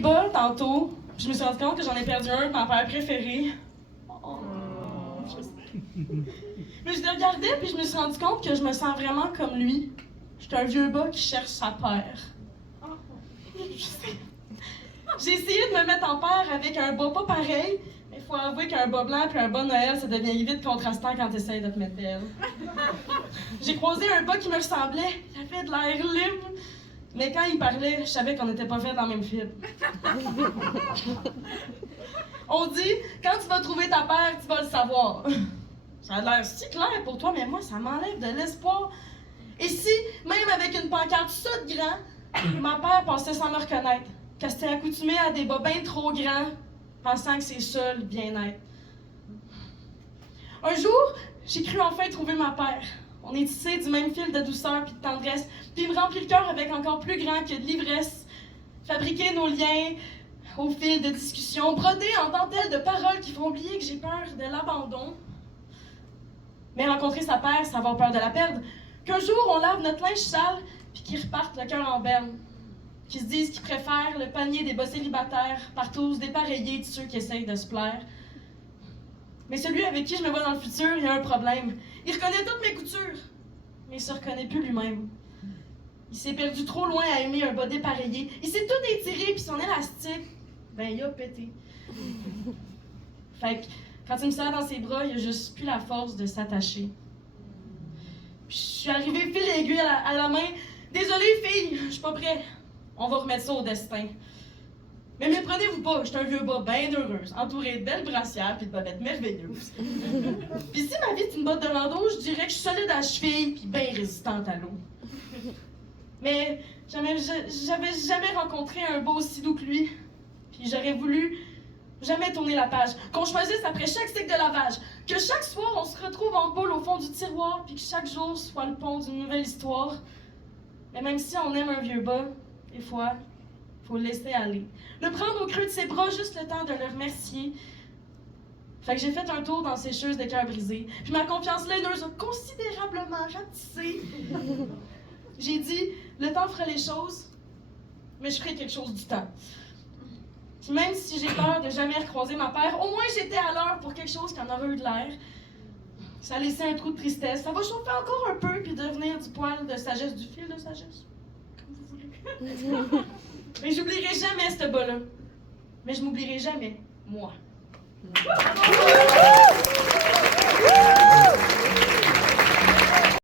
bas tantôt, puis je me suis rendu compte que j'en ai perdu un de ma paire préférée. Oh. Mais je le regardais, puis je me suis rendu compte que je me sens vraiment comme lui. J'étais un vieux bas qui cherche sa paire. Je sais. J'ai essayé de me mettre en paire avec un bas pas pareil, mais il faut avouer qu'un bas blanc puis un bas Noël, ça devient vite contrastant quand tu essaies de te mettre belle. J'ai croisé un bas qui me ressemblait, il avait de l'air libre, mais quand il parlait, je savais qu'on n'était pas fait dans le même film. On dit, quand tu vas trouver ta paire, tu vas le savoir. Ça a l'air si clair pour toi, mais moi, ça m'enlève de l'espoir. Et si, même avec une pancarte ça de grand, ma paire passait sans me reconnaître, qu'elle s'était accoutumée à des bas bien trop grands, pensant que c'est ça le bien-être. Un jour, j'ai cru enfin trouver ma paire. On est tissés du même fil de douceur puis de tendresse, puis il me remplit le cœur avec encore plus grand que de l'ivresse. Fabriquer nos liens au fil de discussions, broder en dentelle de paroles qui font oublier que j'ai peur de l'abandon. Mais rencontrer sa paire, c'est avoir peur de la perdre. Qu'un jour, on lave notre linge sale, puis qu'ils repartent le cœur en berne. Qu'ils se disent qu'ils préfèrent le panier des bas célibataires, partout dépareillés de ceux qui essayent de se plaire. Mais celui avec qui je me vois dans le futur, il y a un problème. Il reconnaît toutes mes coutures, mais il se reconnaît plus lui-même. Il s'est perdu trop loin à aimer un bas dépareillé. Il s'est tout étiré, puis son élastique, ben il a pété. Fait que, quand il me serre dans ses bras, il a juste plus la force de s'attacher. Puis je suis arrivée fil aiguille à la main. Désolée, fille, je suis pas prêt. On va remettre ça au destin. Mais méprenez-vous pas, je suis un vieux bas bien heureuse, entouré de belles brassières puis de bobettes merveilleuses. Puis si ma vie est une botte de rando, je dirais que je suis solide à la cheville puis bien résistante à l'eau. Mais j'avais jamais rencontré un beau aussi doux que lui. Puis j'aurais voulu jamais tourner la page. Qu'on choisisse après chaque cycle de lavage. Que chaque soir, on se retrouve en boule au fond du tiroir, puis que chaque jour soit le pont d'une nouvelle histoire. Mais même si on aime un vieux bas, des fois, faut le laisser aller. Le prendre au creux de ses bras, juste le temps de le remercier. Fait que j'ai fait un tour dans ses cheveux de cœur brisé. Puis ma confiance laineuse a considérablement rapetissé. J'ai dit, le temps fera les choses, mais je ferai quelque chose du temps. Puis même si j'ai peur de jamais recroiser ma paire, au moins j'étais à l'heure pour quelque chose qui en aurait eu de l'air. Ça a laissé un trou de tristesse. Ça va chauffer encore un peu puis devenir du poil de sagesse, du fil de sagesse. Comme vous voulez. Mais j'oublierai jamais ce bas-là. Mais je m'oublierai jamais, moi.